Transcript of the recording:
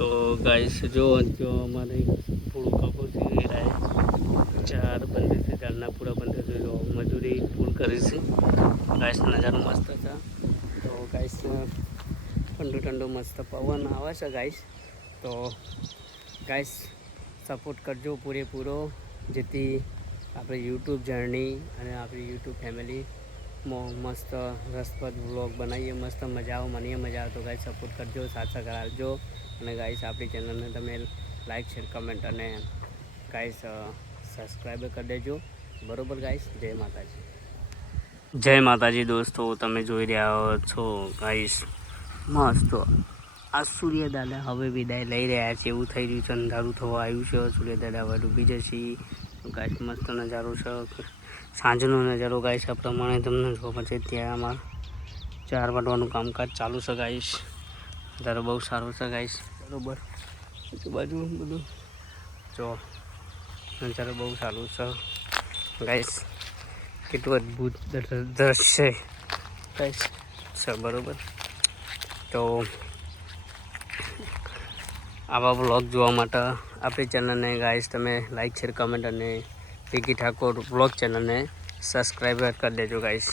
तो गाइस जो हमारे पूरा कापू से रहा है 4 बंदे से डालना पूरा बंदे से जो मजूरी फूल करी से गाइस नज़ारो मस्त था। तो गाइस ठंडो ठंडो मस्त पवन आवे छे गाइस। तो गाइस सपोर्ट करजो पूरेपूरो जेथी આપણે યુટ્યુબ જર્ની અને આપણી યુટ્યુબ ફેમિલી મસ્ત રસપ્રદ વ્લોગ બનાવીએ, મસ્ત મજા આવે, મને મજા આવે। તો ગાઈસ સપોર્ટ કરજો, સાથ કરાવજો અને ગાઈસ આપણી ચેનલને તમે લાઈક શેર કમેન્ટ અને ગાઈસ સબસ્ક્રાઈબ કરી દેજો બરોબર ગાઈસ। જય માતાજી, જય માતાજી દોસ્તો। તમે જોઈ રહ્યા છો ગાઈસ મસ્ત આ સૂર્ય દાદા હવે વિદાય લઈ રહ્યા છે એવું થઈ રહ્યું છે। અંધારું થવા આવ્યું છે, સૂર્ય દાદા હવે ડૂબી જશે। ગાઈસ મસ્ત નજારો છે, સાંજનો નજારો ગાઈસ આ પ્રમાણે તમને જોવા મળશે। ત્યાં અમારે 4 વાટવાનું કામકાજ ચાલુ છે ગાઈસ। નજારો બહુ સારો છે ગાઈસ બરોબર। આજુબાજુ બધું જો નજારો બહુ સારું છે ગાઈસ। કેટલું અદ્ભુત દ્રશ્ય ગાઈસ છે બરોબર। તો આવા વ્લોગ જોવા માટે આપણી ચેનલને ગાઈસ તમે લાઈક શેર કમેન્ટ અને વિકી ઠાકોર વ્લોગ ચેનલને સબસ્ક્રાઈબ કરી દેજો ગાઈસ।